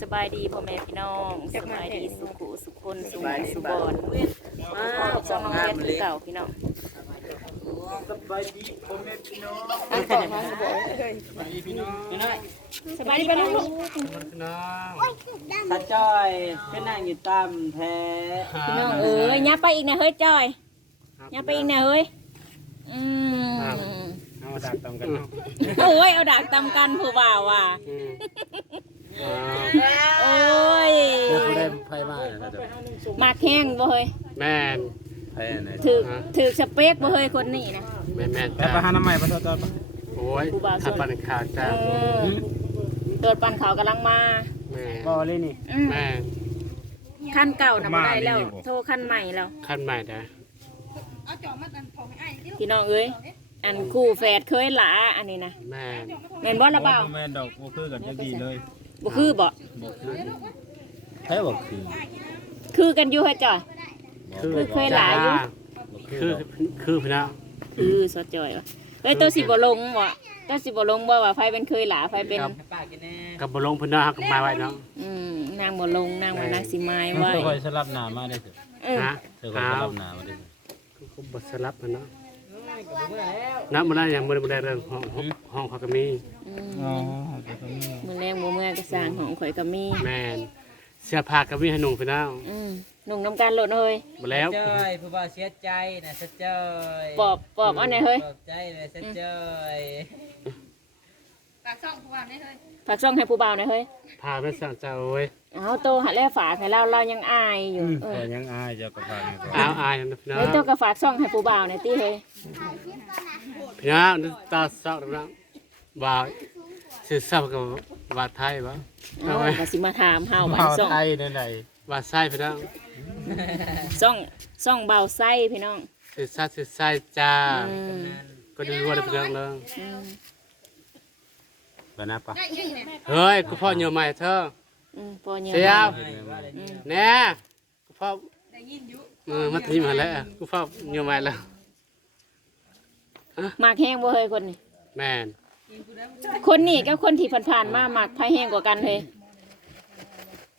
สบายดีพ่อแม่พี่น้องสบายดีสุขุสุขคนสุขสุบอนมาสองเรียนคือเก่าพี่น้องสบายดีพ่อแม่พี่น้องอันต่อมาสบายสบายดีพี่น้องสบายดีปะลูกพี่น้องถ้าจ้อยเป็นนางอยู่ตามแพ้พี่น้องเอ้ยยับไปอีกนะเฮ้ยจอยยับไปอีกนะเฮ้ยอืมเอาดักตามกันเนาะโอ้ยเอาดักตำกันผู้บ่าวว่ะ โอ้ยเดี๋ยวเขาได้ไพ่มากนะเดี๋ยวมากแห้งบ่เฮ้ยแม่นไพ่อันไหนถือถือสเปคบ่เฮ้ยคนนี้นะ แม่นแม่นแล้วจ้าไปหาน้ำใหม่ปะตัวตัวโอ้ยขับปันข่าวจ้าเออเกิดปันเขาวกำลังมา แม่บ่เลยนี่ อืมแม่นขั้นเก่าน่ะบ่ได้แล้วมาดีบ่โทรขั้นใหม่แล้ว ขั้นใหม่นะพี่น้องเอ้ย อันคู่แฝดเคยหลาอันนี้นะแม่นแม่นบ่ละเปล่า แม่นดอกบ่คือกันจักดีเลย บ่คือบ่ไพ่บอกคือคือกันอยู่ให้จ่อย คือเคยหลายอยู่ คือคือพี่น้องคือสดจ่อยวะเฮ้ยตัวสิบ่ลงบ่ตัวสิบ่ลงบ่ว่าไฟเป็นเคยหลาไฟเป็นป้ากินแน่กับบลงพี่น้องกับมาไว้เนาะอืมนางบ่ลงนางว่านางสิไม้มันไว้เคยคอยสลับหนามาได้สิเออนะเคยคอยเอาสลับหนามาได้สิก็บทสลับมันเนาะ นับมาได้ยังไม่ได้มาได้เรื่องห้องห้องเขาก็มีอืมอ๋อเดี๋ยวตรงนี้มื้อแรงบ่เมื่อก็สร้างของข่อยก็มีแม่นเสื้อผ้าก็มีให้หนุ่งพี่น้องอืมนุ่งน้ำกันโลดเฮ้ยมาแล้วจ้อยผู้บ่าวเสียใจนะซะจ้อยปอบปอบเอาไหนอยเฮ้ยปลอบใจเลยซะจ้ อยฝากช่องให้ผู้บ่าวหน่อยเฮ้ยพาไปสั่งเจ้าเว้ยเอาโตหาแลฝากให้เราเรายังอายอยู่เอแต่อยังอายเจ้าก็พาไปก่อนอ้าวอายนะพี่น้องเฮ้ยโตก็ฝากช่องให้ผู้บ่าวหน่อยติเฮ้ยพี่น้องนี่ตาสักนะบ่าวสื่อสับกับบ่าวไทยบ่เอาก็สิมาถามเฮาว่าเมาช่องไทยนั่นไหนบ่าวไส้พี่น้องช่องช่องเบาไส้พี่น้องสื่อสัตว์สื่อไส้จ้าอืมก็ดูว่าพี่น้องเลยอืม ไปนะปะเฮ้ยกูพ่อเหนียวใหม่เธออืมพอเนี่ยเสียวอืมแน่กูพ่อเออมาทีมาแล้วกูพ่อเหนียวใหม่แล้วมากแห้งบ่เฮ้ยคนนี้แม่นคนนี้กับคนที่ผ่านๆมาหมักไผแห้งกว่ากันเฮ้ย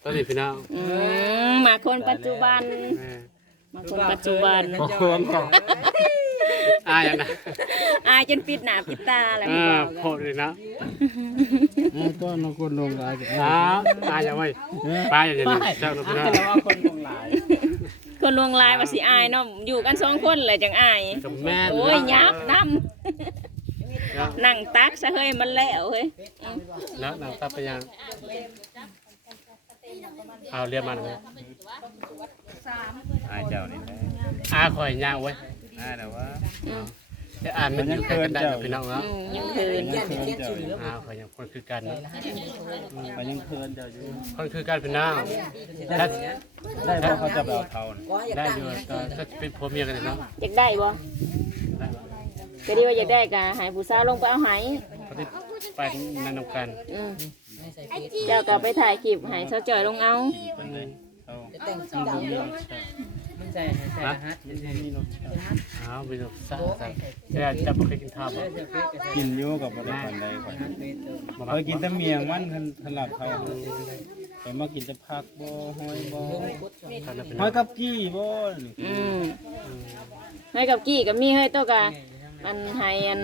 ตอนนี้พี่น้องอืมหมักคนปัจจุบันแม่ หมักคนปัจจุบันบ่ควรข องอายอย่างนะอายจนปิดหน้าปิดตาแล้วเอพี่อบ่าวโพดเลยนะก็น้องคนลงหลายกันอ้าวอายอย่างไว้ปลาอย่างนี้เจ้าพี่น้องแต่ว่าคนคงหลายคนลวงลายว่าสิอายเนาะอยู่กันสองคนเลยจังอายกับแม่โอ้ยยับน้แล้วำนั่งตักซะเฮ้ยมันแล้วเฮ้ยแล้วนางตับไปยังเอาเรียบมันเลยอายเจ้านี่แหละอาคอยย่างไว้ อายแต่ว่าจะอ่านมันอยู่ใกล้กันได้พี่น้องแล้วอืมยังคืนอาคอยยังคนคือกันไปยังเพลินเจ้าอยู่คนคือกันพี่น้องได้เพราะเขาจะไปเอาเท่าน่ะได้อยู่ก็เป็นพ่อเมียกันเนาะอยากได้บ่ก็ดีว่าอยากได้ก็ให้ผู้สาวลงไปเอาให้เขาได้ไปนั่นนำกันอืมเจ้าก็ไปถ่ายคลิปให้เจ้าจ่อยลงเอาเพิ่นเลยเอา แต่งสีดำมันใส่ใส่รหัสอ้าวไปดูซะซะจะจะบ่เคยกินข้าวบ่กินอยู่กับบ่ได้ปานใดก่อนเคยกินแต่เมียงมันคันสลับเขาไปมากินแต่ผักบ่หอยบ่ตอนนั้นเป็นหอยกับกี้บ่นี่อืมให้กับกี้กับมีให้ตัวกะอันให้อัน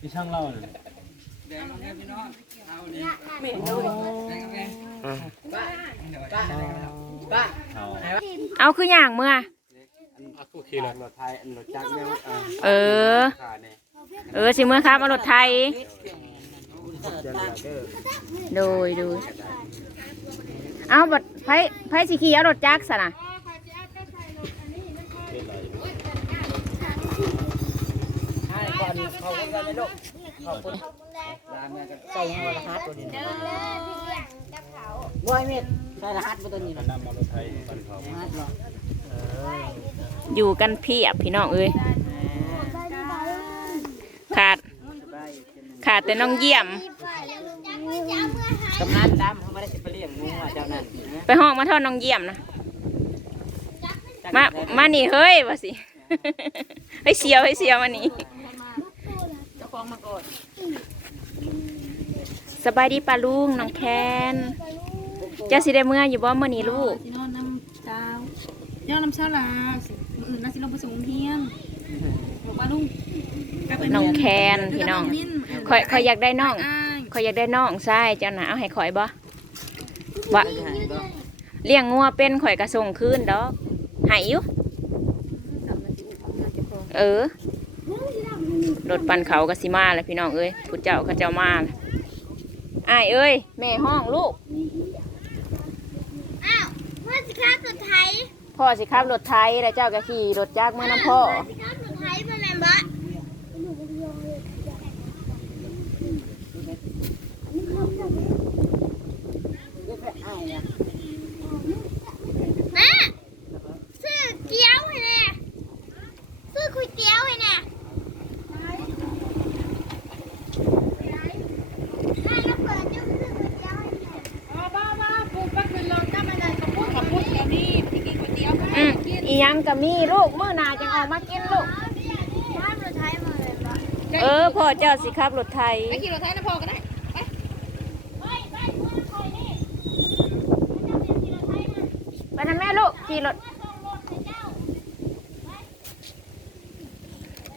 ที่ช่างเล่าน่ะป้าเอาเอาคืออย่างเมื่อ เอากูขี่รถรถไทยอันรถจักรเนี่ยเออ ขาเนี่ยเออสิเมื่อครับเอารถไทยโดยโดยเอาบัดไผไผสิขี่เอารถจักรซะนะให้ก่อนเขาคนกันเลยลูกขอบคุณใส่ยังรหัสตัวนี้บ่อยเม็ดใส่รหัสตัวนี้นะนำมอเตอร์ไซค์ปันเขารหัสเนาะ อยู่กันเพียบพี่น้องเอ้ยขาดขาดแต่น้องเยี่ยมกำนันดำเขาไม่ได้สิไปเลี้ยงงูอะเจ้านั่นไปห้องมาเท่าน้องเยี่ยมนะมามานี่เฮ้ยว่าสิเฮ้ยเสียวเฮ้ยเสียวมานี่สบายดีปลาลุงน้องแคนโกเจ้าสิได้เมื่ออยู่บ่มื้อนี้ลูก สินอนน้ำเช้า ย่อน้ำเช้าลาสิมื้ออื่นน่าสิลงไปส่งโรงเรียนบอกว่าลุงกลับไปน้องแคนพี่น้องข่อยข่อยอยากได้น้องอ้ายข่อยอยากได้น้องชายเจ้าน่ะเอาให้ข่อยบ่วะเลี้ยงงัวเป็นข่อยก็ส่งคืนดอกให้อยู่เออรถปั่นเขาก็สิมาแล้วพี่น้องเอ้ยผู้เจ้าเขาเจ้ามาแล้วอ้ายเอ้ยแม่ห้องลูกอ้าวเพื่อนสิครับสุดไทย พ่อสิขับรถไทยแล้วเจ้าก็ขี่รถจักรเมื่อน้ำพ่อสิครับสุดไทยเป็นแมนบะแม่ซื้อเกี๊ยวให้แน่ซื้อก๋วยเตี๋ยวให้แน่แม่ก็เปิดจุ๊บซื้อก๋วยเตี๋ยวให้แน่ บ้าบ้าปลูกก็คือรถก็ไม่ได้กับพูดกับพูดกับนี่ไปกินก๋วยเตี๋ยวกัน อืมอีห ยังก็มีลูกมื้อหน้าจังออกมากินลูกข้ามสุดท้ายมาเลยบะเออพ่อเจ้าสิขับรถไทย ไปขี่รถไถนะพ่อก็ได้ไปนะแม่ลูกขี่รถ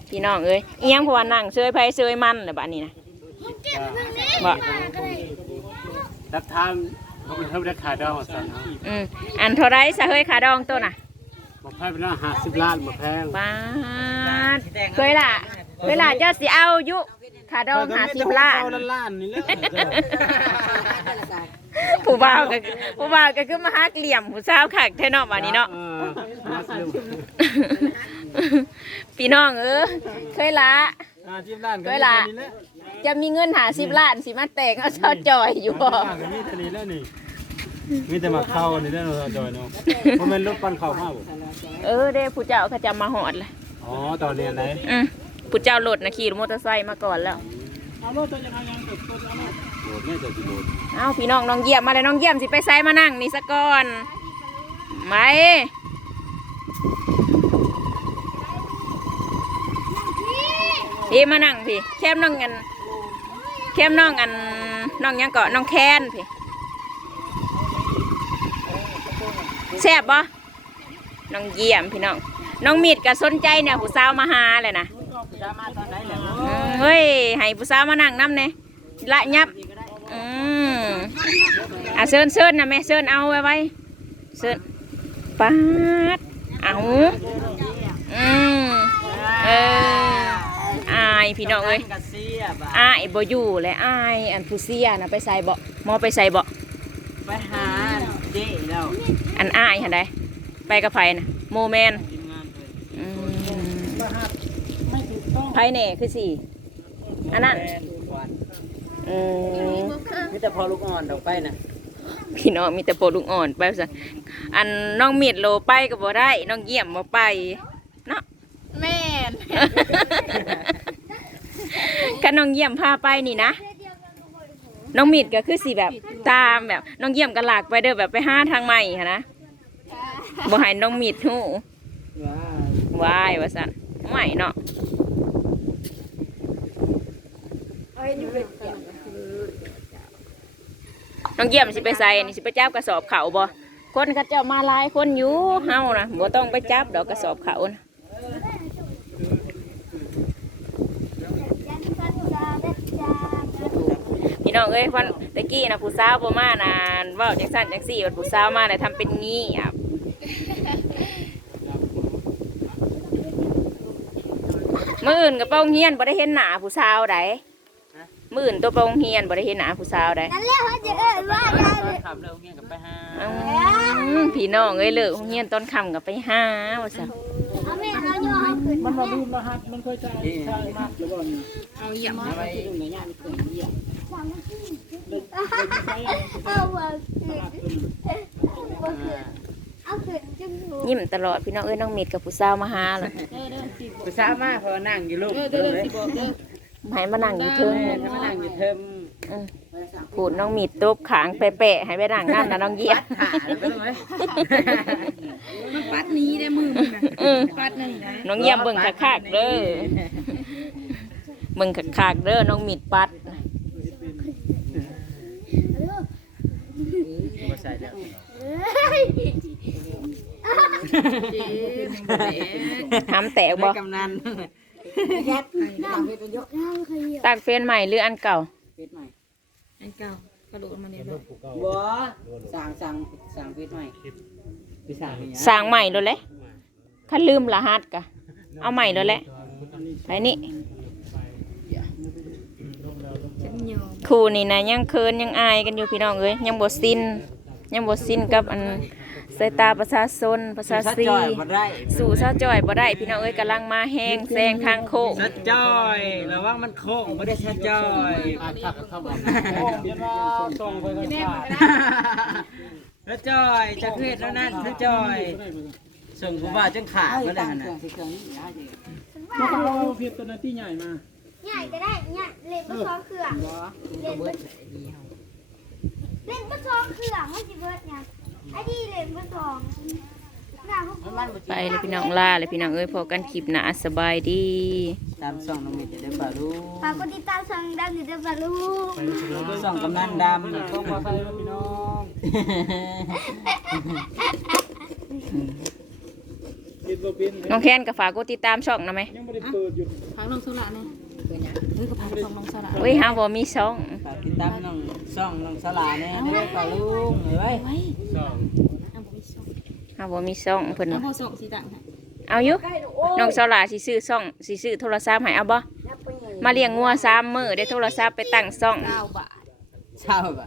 พี่น้องเอ้ยอีหยังเพราะว่านั่งเซยไผเซยมันเลยบ้านนี้นะเก็บเรื่องนี้บ่ก็ได้รับทานเขาเป็นเขาได้ขายดาวมาสั่นเอาอืมอันเท่าไรสะเฮยขาดองตัวน่ะบอก ให้เป็นว่าห้าสิบล้านมาแพงป้าดเคยล่ะเคยล่ะเจ้าสิเอาอยู่ขาดองหาสิบล้านเอล้านนี่แหละผู้บ่าวก็ผู้บ่าวก็คือมาฮักเหลี่ยมผู้สาวขักแท้เนาะบ้านนี้เนาะออห้าสิบพี่น้องเออเคยละอ่าสิบล้านก็เคยล่ะนี่แหละจะมีเงินหาสิบล้านสิมาแต่งเอาเจ้าจอยอยู่บ่อ่าก็ มีเท่านี้แล้วนี่มีแต่มาเข้านี่แล้วเราจอยเนาะบ่แม่นรถปั่นเข้ามาบ่เออเด้ผู้เจ้าเขาจะมาหอดเลยอ๋อตอนนี้อันไหนอืมผู้เจ้าโหลดนะขี่มอเตอร์ไซค์มาก่อนแล้วเอารถตัวจะเอายังตกตัวเอารถโดดแม่จะสิโดดเอ้าพี่น้องน้องเยี่ยมมาเลยน้องเยี่ยมสิไปไซมานั่งนี่ซะก่อนไม่พี่มานั่งพี่แคมน้องอันแคมน้องอันน้องหยังเกาะน้องแคนพี่ แซ่บบ่น้องเยี่ยมพี่น้อง น้องมีดก็สนใจเนี่ยผู้สาวมาหาเลยนะจะมาตอนไหนแหละอืมเฮ้ยให้ผู้สาวมานั่งน้ำเนี่ยละยับอืมอะเชิญเชิญนะแม่เชิญเอาไว้ไว้เชิญปัดเอาอืมเอออายพี่น้องเอ้ยกับเสียบ่อายบ่อยู่เลยอายอันผู้เสียนะไปใส่บ่หมอไปใส่บ่ไปหาเจ๊แล้ว อันอายหันใดไปกับไผนะโมแมนทีมงานเพิ่นอืมไผแน่คือสี่ อันนั้นแฟนควันอืมมีแต่พอลูกอ่อนออกไปน่ะพี่น้องมีแต่โปรลุงอ่อนไปซะอันน้องมีดโลไปก็บ่ได้ น้องเยี่ยมบ่ไปเนาะแม่นกันน้องเยี่ยมพาไปนี่นะ น้องมีดก็คือสิแบบตามแบบน้องเยี่ยมก็หลากไปเด้อแบบไปห้าทางใหม่ขนะบ่ให้น้องมีดฮู้ว้ายว่าซั่นใหม่เนาะน้องเยี่ยมสิไปใส่นี่สิไปจับกระสอบเขาบ่คนเขาเจ้ามาลายคนอยู่เฮานะบ่ต้องไปจับดอกกระสอบเขานะ พี่ น้องเอ้ยวันตะกี้นะผู้สาวบ่มานะเว่าจังสั่นจังสี่วันผู้สาวมาน่ะทำเป็นงี้อะมื่ออื่นกับเป้าเฮียนบ่ได้เห็นหน้าผู้สาวใดมื่ออื่นตัวเป้าเฮียนบ่ได้เห็นหน้าผู้สาวใดนั่นแหละเขาจะเอ่ยว่าตได้อนขับเร็วเงี้ยกับไปหาอืมพี่น้องเอ้ยเลิกเฮียนตอนค่ำกับไปหาว่าซั่นเอาแม่เราโยนให้ขึ้นมันมาดูมาฮักมันเคยใช้ใช้มากหรือบ่นี่เอาเหยียบมาไปเอาว่าขึ้นเอาขึ้นจุ่มหู ยิ้มตลอดพี่น้องเอ้ยน้องมิดกับผู้สาวมาหาเลยผู้สาวมาเพอนั่งอยู่ลูกเออเด้อเด้อสิบอกเด้อให้มานั่งอยู่เทิงแม่มานั่งอยู่เทิมพูดน้องมิดตบขางแปะๆให้ไปนั่งนั่นนะน้องเยี่ยมปเลยมันปัดนี้ได้มืองนะอืมปัดหนึ่งนะน้องเยี่ยมเบิ่งคักๆเด้อเบิ่งคักๆเด้อน้องมิดปัด บ่ ใส่แล้วทำแตกบ่กำนันน้ำน้ำขยับตักเฟรนใหม่หรืออันเก่าเฟซใหม่อันเก่ากระโดดมาเนี่ยบ่สั่งสั่งสั่งเฟซใหม่ไปสั่งนี่สร้างใหม่เลยแหละถ้าลืมรหัสกะเอาใหม่เลยแหละไปนี่ครูนี่นะยังเคินยังอายกันอยู่พี่น้องเอ้ยยังบ่สิ้น ยังบ่สิ้นกับอันสายตาประชาชนประชาสัดซีจอยบ่ได้สู่เศร้าจ่อยบ่ได้ พี่น้องเอ้ยกำลังมาแห้งแซงทางโค้งสัดจอยระวังมันโค้งบ่ได้สัดจอยอาทักเข้ามาโอ้ยันว่าส่งไปกันขาดสัดจอยจะเพศแล้วนั่นสัดจอยส่งกูว่าจนขาดบ่ได้หั่นน่ะมาเอาเพียบตัวนั้นที่ใหญ่มาใหญ่ก็ได้ใหญ่เล่นก็ซ้อมเครื่องเล่นก็ เล่นก็ซ้อมเครื่องไม่สิเบิดไงไอ้ที่เล่นก็ซ้อมหน้าพวกกูไปเลยพี่น้องลาเลยพี่น้องเอ้ยพอกันคลิปหน้าสบายดีตามส่องน้องเมย์จะได้ปลาลูกฝากกดติดตามช่องดังอยู่ด้วยปะลูกส่องกำนันดำต้องมาใส่พี่น้องคิดว่าเป็นน้องแคนก็ฝากกดติดตามช่องนะไหมยังไม่ได้เปิดอยู่พังน้องสละเนี่ย เฮ้ยก็พังน้องสละเฮ้ยฮาบ่มีช่องฝากติดตามน้องส่องน้องสลาแน่เด้ปลาลุงเอ้ยไว้สองเอาบ่มีส่งฮาบ่มีช่องเพิ่นเอาบ่ส่งสิตังค์เอาอยู่น้องสลาสิซื้อช่องสิซื้อโทรศัพท์ให้เอาบ่มาเลี้ยงงัว3มื้อได้โทรศัพท์ไปตั้งช่อง9บาทเช่าบ่